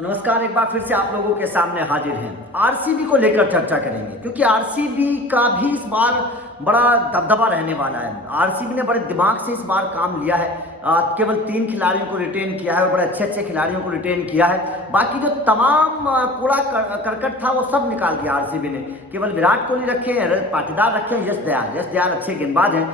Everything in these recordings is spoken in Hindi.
तो नमस्कार, एक बार फिर से आप लोगों के सामने हाजिर हैं। आरसीबी को लेकर चर्चा करेंगे क्योंकि आरसीबी का भी इस बार बड़ा दबदबा रहने वाला है। आरसीबी ने बड़े दिमाग से इस बार काम लिया है। केवल 3 खिलाड़ियों को रिटेन किया है और बड़े अच्छे अच्छे खिलाड़ियों को रिटेन किया है। बाकी जो तमाम कूड़ा करकट था वो सब निकाल दिया आरसीबी ने। केवल विराट कोहली रखे हैं, रजत पाटीदार रखे हैं, यश दयाल अच्छे गेंदबाज हैं,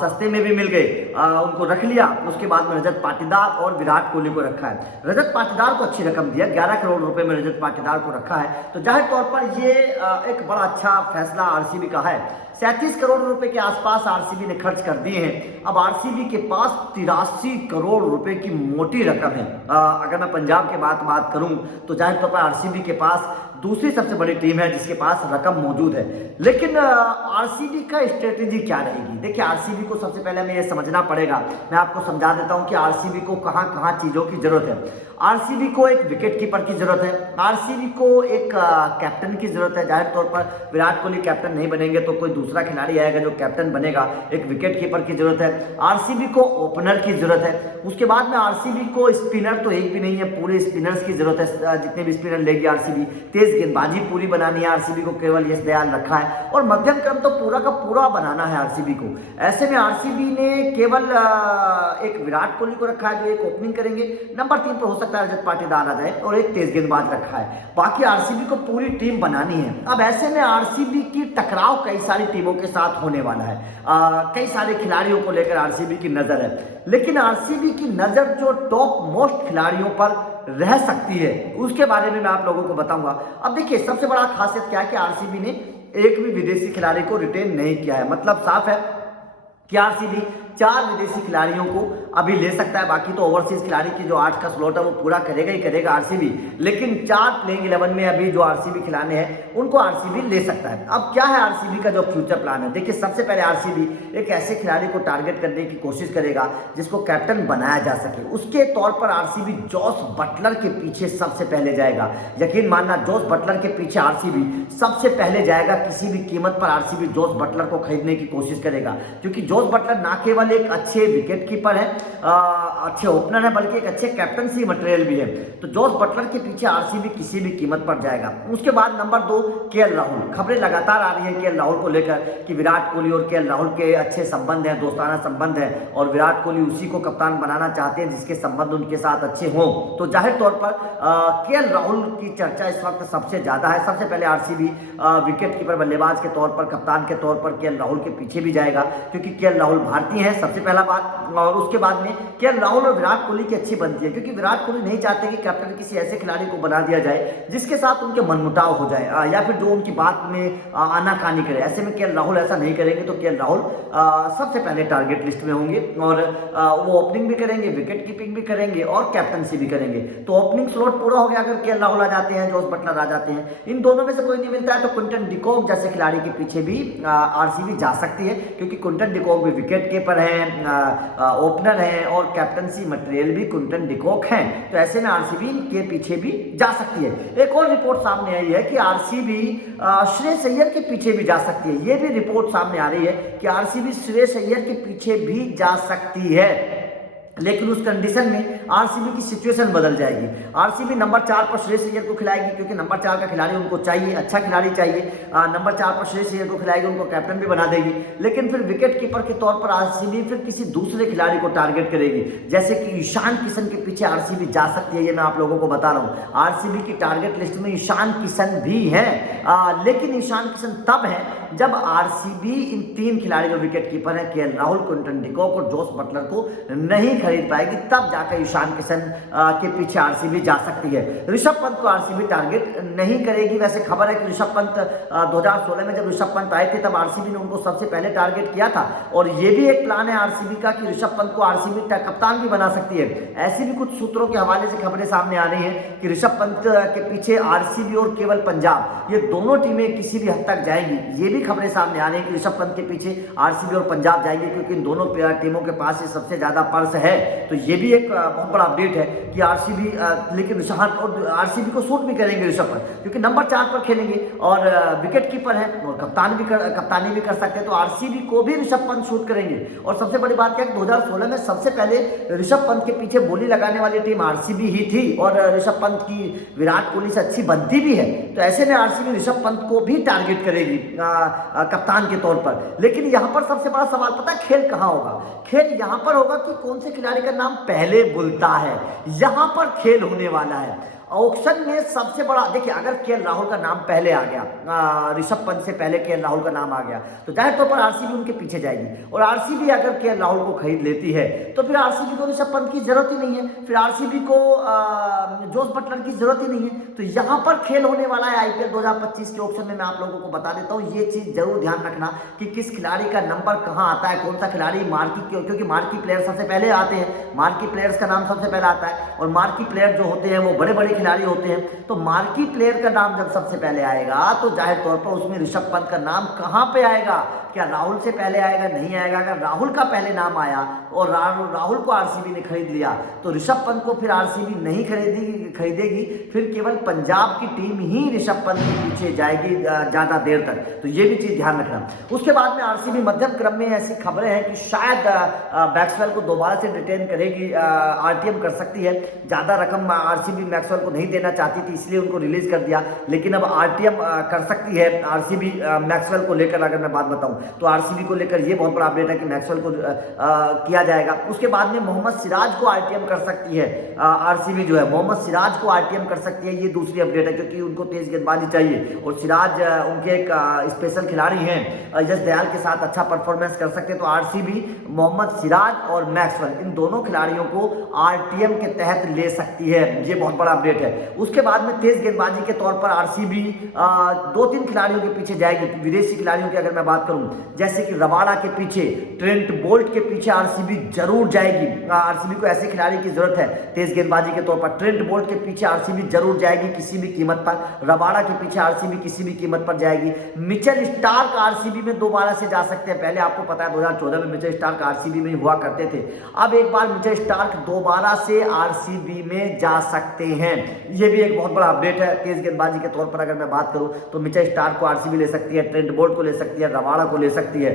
सस्ते में भी मिल गए, उनको रख लिया। उसके बाद में रजत पाटीदार और विराट कोहली को रखा है। रजत पाटीदार को अच्छी रकम दिया, 11 करोड़ रुपए में रजत पाटीदार को रखा है। तो जाहिर तौर पर ये एक बड़ा अच्छा फैसला आरसीबी का है। 37 करोड़ रुपए के आसपास आरसीबी ने खर्च कर दिए हैं। अब आरसीबी के पास 83 करोड़ रुपए की मोटी रकम है। अगर मैं पंजाब के बात करूं तो जाहिर तौर पर आरसीबी के पास दूसरी सबसे बड़ी टीम है जिसके पास रकम मौजूद है। लेकिन आरसीबी का स्ट्रेटेजी क्या रहेगी? देखिए, आरसीबी को सबसे पहले हमें यह समझना पड़ेगा। मैं आपको समझा देता हूं कि आरसीबी को कहां कहां चीजों की जरूरत है। आरसीबी को एक विकेट कीपर की जरूरत है। आरसीबी को एक कैप्टन की जरूरत है। जाहिर तौर पर विराट कोहली कैप्टन नहीं बनेंगे तो कोई दूसरा खिलाड़ी आएगा जो कैप्टन बनेगा। एक विकेट कीपर की जरूरत है। आरसीबी को ओपनर की जरूरत है। उसके बाद में आरसीबी को स्पिनर तो एक भी नहीं है, पूरे स्पिनर्स की जरूरत है। जितने भी स्पिनर लेगी आरसीबी, तेज गेंदबाजी पूरी बनानी है आरसीबी को। केवल यश दयाल रखा है और मध्यम क्रम तो पूरा का पूरा बनाना है आरसीबी को। ऐसे में आरसीबी ने केवल एक विराट कोहली को रखा है जो एक ओपनिंग करेंगे। नंबर 3 पर हो सकता है रजत पाटीदार आ जाए और एक तेज गेंदबाज रखा है। बाकी आरसीबी को पूरी टीम बनानी है। अब ऐसे में आरसीबी की टकराव कई सारी टीमों के साथ होने वाला है। कई सारे खिलाड़ियों को लेकर आरसीबी की नजर है। लेकिन आरसीबी की नजर जो टॉप मोस्ट खिलाड़ियों पर रह सकती है उसके बारे में मैं आप लोगों को बताऊंगा। अब देखिए, सबसे बड़ा खासियत क्या है कि आरसीबी ने एक भी विदेशी खिलाड़ी को रिटेन नहीं किया है। मतलब साफ है कि आरसीबी 4 विदेशी खिलाड़ियों को अभी ले सकता है। बाकी तो ओवरसीज खिलाड़ी की जो 8 का स्लॉट है वो पूरा करेगा ही करेगा आरसीबी। लेकिन 4 प्लेइंग 11 में अभी जो आरसीबी खिलाने हैं उनको आरसीबी ले सकता है। अब क्या है आरसीबी का जो फ्यूचर प्लान है? देखिए, सबसे पहले आरसीबी एक ऐसे खिलाड़ी को टारगेट करने की कोशिश करेगा जिसको कैप्टन बनाया जा सके। उसके तौर पर आरसीबी जॉस बटलर के पीछे सबसे पहले जाएगा। यकीन मानना, जॉस बटलर के पीछे आरसीबी सबसे पहले जाएगा। किसी भी कीमत पर आरसीबी जॉस बटलर को खरीदने की कोशिश करेगा क्योंकि जॉस बटलर ना केवल एक अच्छे विकेट कीपर है, अच्छे ओपनर है, बल्कि एक अच्छे कैप्टनसी मटेरियल भी है। तो जॉस बटलर के पीछे आरसीबी किसी भी कीमत पर जाएगा। उसके बाद नंबर 2 केएल राहुल। खबरें लगातार आ रही हैं केएल राहुल को लेकर कि विराट कोहली और केएल राहुल के अच्छे संबंध हैं, दोस्ताना संबंध है और विराट कोहली उसी को कप्तान बनाना चाहते हैं जिसके संबंध उनके साथ अच्छे हों। तो जाहिर तौर पर केएल राहुल की चर्चा इस वक्त सबसे ज्यादा है। सबसे पहले आरसीबी विकेट कीपर बल्लेबाज के तौर पर, कप्तान के तौर पर केएल राहुल के पीछे भी जाएगा क्योंकि केएल राहुल भारतीय है, सबसे पहला बात। और उसके बाद में केएल राहुल और विराट कोहली की अच्छी बनती है क्योंकि विराट कोहली नहीं चाहते कि कैप्टन किसी ऐसे खिलाड़ी को बना दिया जाए जिसके साथ उनके मनमुटाव हो जाए या फिर जो उनकी बात में आनाकानी करे। ऐसे में केएल राहुल ऐसा नहीं करेंगे। तो केएल राहुल सबसे पहले टारगेट लिस्ट में होंगे और वो ओपनिंग भी करेंगे, विकेट कीपिंग भी करेंगे और कैप्टनसी भी करेंगे। तो ओपनिंग स्लॉट पूरा हो गया अगर केएल राहुल आ जाते हैं, जॉस बटलर आ जाते हैं। इन दोनों में से कोई नहीं मिलता है तो क्विंटन डिकॉक जैसे खिलाड़ी के पीछे भी आरसीबी जा सकती है क्योंकि क्विंटन डिकॉक भी विकेट कीपर है, ओपनर है और कैप्टनसी मटेरियल भी क्विंटन डिकॉक हैं। तो ऐसे में आरसीबी के पीछे भी जा सकती है। एक और रिपोर्ट सामने आई है कि आरसीबी श्रेयस अय्यर के पीछे भी जा सकती है। यह भी रिपोर्ट सामने आ रही है कि आरसीबी श्रेयस अय्यर के पीछे भी जा सकती है। लेकिन उस कंडीशन में आरसीबी की सिचुएशन बदल जाएगी। आरसीबी नंबर 4 पर श्रेयस अय्यर को खिलाएगी क्योंकि नंबर 4 का खिलाड़ी उनको चाहिए, अच्छा खिलाड़ी चाहिए। नंबर 4 पर श्रेयस अय्यर को खिलाएगी, उनको कैप्टन भी बना देगी। लेकिन फिर विकेट कीपर के तौर पर आरसीबी फिर किसी दूसरे खिलाड़ी को टारगेट करेगी, जैसे कि ईशान किशन के पीछे आरसीबी जा सकती है। ये मैं आप लोगों को बता रहा हूँ। आरसीबी की टारगेट लिस्ट में ईशान किशन भी है। लेकिन ईशान किशन तब है जब आरसीबी इन 3 खिलाड़ी जो विकेट कीपर है, केएल राहुल, क्विंटन डिकॉक और जॉस बटलर को नहीं खरीद पाएगी। तब जाकर ईशान किशन के पीछे आरसीबी जा सकती है। ऋषभ पंत को आरसीबी टारगेट नहीं करेगी। वैसे खबर है कि ऋषभ पंत 2016 में जब ऋषभ पंत आए थे तब आरसीबी ने उनको सबसे पहले टारगेट किया था और ये भी एक प्लान है आरसीबी का कि ऋषभ पंत को आरसीबी कप्तान भी बना सकती है। ऐसी भी कुछ सूत्रों के हवाले से खबरें सामने आ रही हैं कि ऋषभ पंत के पीछे आरसीबी और केवल पंजाब, ये दोनों टीमें किसी भी हद तक जाएंगी। ये भी खबरें सामने आ रही हैं कि ऋषभ पंत के पीछे आरसीबी और पंजाब जाएंगे क्योंकि इन दोनों टीमों के पास ये सबसे ज्यादा पर्स है। तो ये भी एक बहुत बहुत बड़ा अपडेट है कि आरसीबी लेकिन और आरसीबी को शूट भी करेंगे ऋषभ पंत, क्योंकि नंबर 4 पर खेलेंगे और विकेट कीपर है और कप्तानी भी कर सकते हैं, तो आरसीबी को भी ऋषभ पंत शूट करेंगे। और सबसे बड़ी बात क्या है, 2016 में सबसे पहले ऋषभ पंत के पीछे बोली लगाने वाली टीम आरसीबी ही थी और ऋषभ पंत की विराट कोहली से अच्छी बनती भी है, तो ऐसे में आरसीबी ऋषभ पंत को भी टारगेट करेगी कप्तान के तौर पर। लेकिन यहां पर सबसे बड़ा सवाल पता है खेल कहां होगा? खेल यहां पर होगा कि कौन से खिलाड़ी का नाम पहले बुलता है, यहां पर खेल होने वाला है। ऑक्शन में सबसे बड़ा देखिए, अगर केएल राहुल का नाम पहले आ गया, ऋषभ पंत से पहले केएल राहुल का नाम आ गया, तो जाहिर तौर पर आरसीबी उनके पीछे जाएगी। और आरसीबी अगर केएल राहुल को खरीद लेती है तो फिर आरसीबी को ऋषभ पंत की जरूरत ही नहीं है, फिर आरसीबी को जोस बटलर की जरूरत ही नहीं है। तो यहां पर खेल होने वाला है आईपीएल 2025 के ऑक्शन में। मैं आप लोगों को बता देता हूं, ये चीज जरूर ध्यान रखना कि किस खिलाड़ी का नंबर कहां आता है, कौन सा खिलाड़ी मार्की, क्योंकि मार्की प्लेयर सबसे पहले आते हैं, मार्की प्लेयर्स का नाम सबसे पहले आता है और मार्की प्लेयर जो होते हैं वो बड़े बड़े खिलाड़ी होते हैं। तो मार्की प्लेयर का नाम जब सबसे पहले आएगा तो जाहिर तौर पर उसमें ऋषभ पंत का नाम कहां पे आएगा? क्या राहुल से पहले आएगा? नहीं आएगा। अगर राहुल का पहले नाम आया और राहुल को आरसीबी ने खरीद लिया तो ऋषभ पंत को फिर आरसीबी नहीं खरीदेगी, फिर केवल पंजाब की टीम ही ऋषभ पंत के पीछे जाएगी ज्यादा देर तक। तो ये भी चीज ध्यान रखना। उसके बाद में आरसीबी मध्यम क्रम में ऐसी खबरें हैं कि शायद मैक्सवेल को दोबारा से रिटेन करेगी, आरटीएम कर सकती है। ज्यादा रकम आरसीबी मैक्सवेल को नहीं देना चाहती थी, इसलिए उनको रिलीज कर दिया, लेकिन अब आरटीएम कर सकती है आरसीबी मैक्सवेल को लेकर। अगर मैं बात बताऊं तो आरसीबी को लेकर ये बहुत बड़ा अपडेट है कि मैक्सवेल को किया जाएगा। उसके बाद में मोहम्मद सिराज को आरटीएम कर सकती है आरसीबी, जो है मोहम्मद सिराज को आरटीएम कर सकती है। ये दूसरी अपडेट है क्योंकि उनको तेज गेंदबाजी चाहिए और सिराज उनके एक स्पेशल खिलाड़ी हैं, यश दयाल के साथ अच्छा परफॉर्मेंस कर सकते हैं। तो आरसीबी मोहम्मद सिराज और मैक्सवेल इन दोनों खिलाड़ियों को आरटीएम के तहत ले सकती है, ये बहुत बड़ा अपडेट है। उसके बाद में तेज गेंदबाजी के तौर पर आरसीबी 2-3 खिलाड़ियों के पीछे जाएगी, विदेशी खिलाड़ियों की अगर मैं बात करूं, जैसे कि रबाड़ा के पीछे, ट्रेंट बोल्ट के पीछे आरसीबी जरूर जाएगी। आरसीबी को ऐसे खिलाड़ी की जरूरत है तेज गेंदबाजी के तौर पर। ट्रेंट बोल्ट के पीछे आरसीबी जरूर जाएगी किसी भी कीमत पर, रबाड़ा के पीछे आरसीबी किसी भी कीमत पर जाएगी। मिचेल स्टार्क आरसीबी में दोबारा से जा सकते हैं। पहले आपको पता है 2014 में मिचेल स्टार्क आरसीबी में हुआ करते थे, अब एक बार मिचेल स्टार्क दोबारा से आरसीबी में जा सकते हैं। ये भी एक बहुत बड़ा अपडेट है। तेज गेंदबाजी के तौर पर अगर मैं बात करूं तो मिचेल स्टार्क को आरसीबी ले सकती है, ट्रेंट बोल्ट को ले सकती है, रबाड़ा को ले सकती है।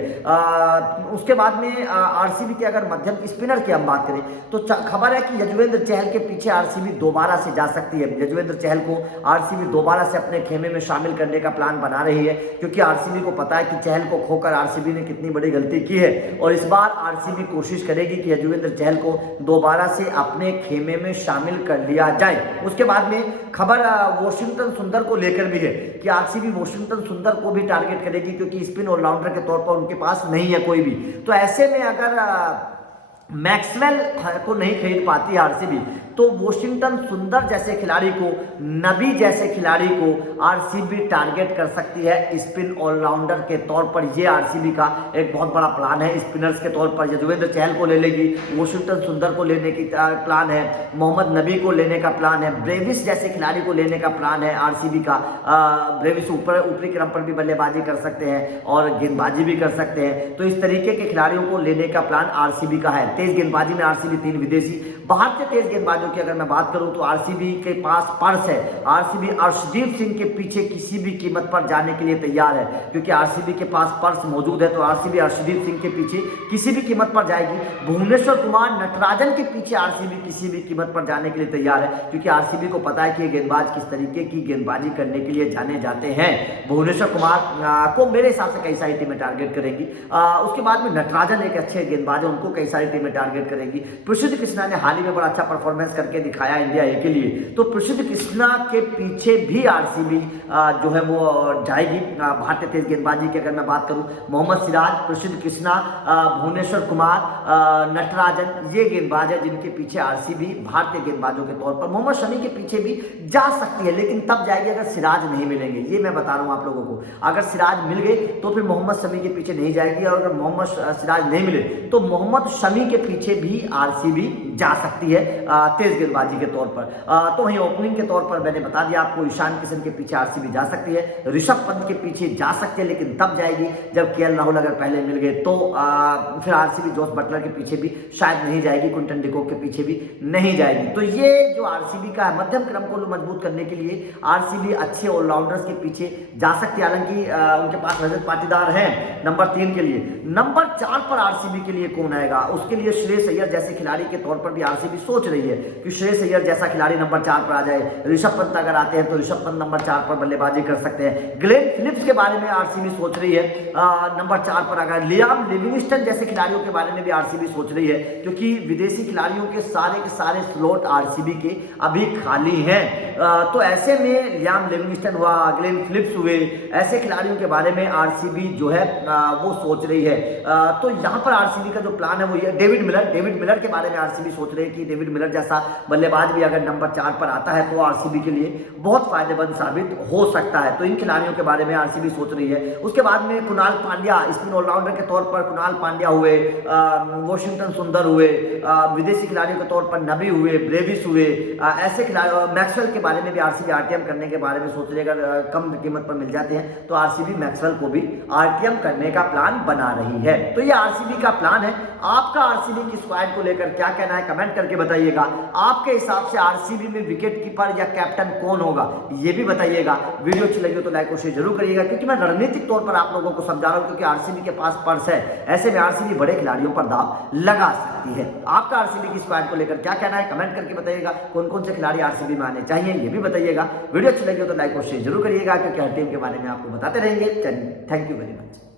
उसके बाद में आरसीबी के अगर मध्यम स्पिनर की हम बात करें तो खबर है कि यजुवेंद्र चहल के पीछे आरसीबी दोबारा से जा सकती है। यजुवेंद्र चहल को आरसीबी दोबारा से अपने खेमे में शामिल करने का प्लान बना रही है, क्योंकि आरसीबी को पता है कि चहल को खोकर आरसीबी ने कितनी बड़ी गलती की है और इस बार आरसीबी कोशिश करेगी कि यजुवेंद्र चहल को दोबारा से अपने खेमे में शामिल कर लिया जाए। उसके बाद में खबर वॉशिंगटन सुंदर को लेकर भी है कि आरसीबी वॉशिंगटन सुंदर को भी टारगेट करेगी, क्योंकि स्पिन ऑलराउंडर के तौर पर उनके पास नहीं है कोई भी। तो ऐसे में अगर मैक्सवेल को नहीं खरीद पाती आरसीबी तो वॉशिंगटन सुंदर जैसे खिलाड़ी को, नबी जैसे खिलाड़ी को आरसीबी टारगेट कर सकती है स्पिन ऑलराउंडर के तौर पर। ये आरसीबी का एक बहुत बड़ा प्लान है। स्पिनर्स के तौर पर यजुवेंद्र चहल को ले लेगी, वॉशिंगटन सुंदर को लेने की प्लान है, मोहम्मद नबी को लेने का प्लान है, ब्रेविस जैसे खिलाड़ी को लेने का प्लान है आरसीबी का। ब्रेविस ऊपरी क्रम पर भी बल्लेबाजी कर सकते हैं और गेंदबाजी भी कर सकते हैं, तो इस तरीके के खिलाड़ियों को लेने का प्लान आरसीबी का है। तेज गेंदबाजी में आरसीबी 3 विदेशी, बाहर के तेज गेंदबाजों की अगर मैं बात करूं तो आरसीबी के पास पर्स है। आरसीबी अर्शदीप सिंह के पीछे किसी भी कीमत पर जाने के लिए तैयार है, क्योंकि आरसीबी के पास पर्स मौजूद है, तो आरसीबी अर्शदीप सिंह के पीछे किसी भी कीमत पर जाएगी। भुवनेश्वर कुमार, नटराजन के पीछे आरसीबी किसी भी कीमत पर जाने के लिए तैयार है, क्योंकि आरसीबी को पता है कि ये गेंदबाज किस तरीके की गेंदबाजी करने के लिए जाने जाते हैं। भुवनेश्वर कुमार को मेरे हिसाब से कई सारी टीमें टारगेट करेंगी। उसके बाद में नटराजन एक अच्छे गेंदबाज है, उनको कई सारी टीमें टारगेट करेंगी। प्रसिद्ध कृष्णा ने हाल ही में बड़ा अच्छा परफॉर्मेंस करके दिखाया इंडिया ए के लिए, तो प्रसिद्ध कृष्णा के पीछे भी आरसीबी जो है वो जाएगी। भारतीय तेज गेंदबाजी की अगर मैं बात करूं, मोहम्मद सिराज, प्रसिद्ध कृष्णा, भुवनेश्वर कुमार, नटराजन, ये गेंदबाज है जिनके पीछे आरसीबी भारतीय गेंदबाजों के तौर पर। मोहम्मद शमी के पीछे भी जा सकती है, लेकिन तब जाएगी अगर सिराज नहीं मिलेंगे। ये मैं बता रहा हूं आप लोगों को, अगर सिराज मिल गए तो फिर मोहम्मद शमी के पीछे नहीं जाएगी, और अगर मोहम्मद सिराज नहीं मिले तो मोहम्मद शमी के पीछे भी आरसीबी जा सकती है तेज गेंदबाजी के तौर पर। तो वहीं ओपनिंग के तौर पर मैंने बता दिया आपको, ईशान किशन के पीछे आरसीबी जा सकती है, ऋषभ पंत के पीछे जा सकती है, लेकिन तब जाएगी जब केएल राहुल अगर पहले मिल गए तो फिर आरसीबी जोस बटलर के पीछे भी शायद नहीं जाएगी, क्विंटन डिकॉक के पीछे भी नहीं जाएगी। तो ये जो आरसीबी का है, मध्यम क्रम को मजबूत करने के लिए आरसीबी अच्छे ऑलराउंडर्स के पीछे जा सकती है। हालांकि उनके पास रजत पाटीदार हैं नंबर 3 के लिए। नंबर 4 पर आरसीबी के लिए कौन आएगा, उसके लिए श्रेयस अय्यर जैसे खिलाड़ी के तौर पर भी आरसीबी सोच रही है कि श्रेयस अय्यर जैसा खिलाड़ी नंबर 4 पर आ जाए। ऋषभ पंत अगर आते हैं तो ऋषभ पंत नंबर 4 पर बल्लेबाजी कर सकते हैं। ग्लेन फिलिप्स के बारे में आरसीबी सोच रही है नंबर 4 पर। अगर लियाम लिविंगस्टन जैसे खिलाड़ियों के बारे में भी आरसीबी सोच रही है, क्योंकि विदेशी खिलाड़ियों के सारे स्लॉट आरसीबी के अभी खाली हैं। तो ऐसे में लियाम लिविंगस्टन हुआ, ग्लेन फिलिप्स हुए, ऐसे खिलाड़ियों के बारे में आरसीबी जो है वो सोच रही है। तो यहाँ पर आरसीबी का जो प्लान है वो ये, डेविड मिलर के बारे में आरसीबी सोच रही है कि डेविड मिलर जैसा बल्लेबाज भी अगर नंबर 4 पर आता है तो आरसीबी के लिए बहुत फायदेमंद साबित हो सकता है। तो इन खिलाड़ियों के बारे में आरसीबी सोच रही है। उसके बाद में कुणाल पांड्या, स्पिन ऑलराउंडर के तौर पर कुणाल पांड्या हुए, वॉशिंगटन सुंदर हुए, विदेशी खिलाड़ियों के तौर पर नबी हुए, ब्रेविस हुए, ऐसे खिलाड़ी, मैक्सवेल के बारे में भी आरसीबी आरटीएम करने के बारे में सोच रही है। अगर कम कीमत पर मिल जाते हैं तो आरसीबी मैक्सवेल को भी आरटीएम करने का प्लान बना रही है। तो ये आरसीबी का प्लान है। आपका आरसीबी की स्क्वाड को लेकर क्या कहना है कमेंट करके बताइएगा। आपके हिसाब से आरसीबी में विकेट कीपर या कैप्टन कौन होगा ये भी बताइएगा। वीडियो अच्छी लगी हो तो लाइक और शेयर जरूर करिएगा, क्योंकि मैं रणनीतिक तौर पर आप लोगों को समझा रहा हूं, क्योंकि आरसीबी के पास पर्स है, ऐसे में आरसीबी बड़े खिलाड़ियों पर दाव लगा सकती है। आपका आरसीबी की स्क्वाड को लेकर क्या कहना है कमेंट करके बताइएगा। कौन कौन से खिलाड़ी आरसीबी में आने चाहिए ये भी बताइएगा। वीडियो अच्छी लगी हो तो लाइक और शेयर जरूर करिएगा, क्योंकि हर टीम के बारे में आपको बताते रहेंगे। Thank you very much.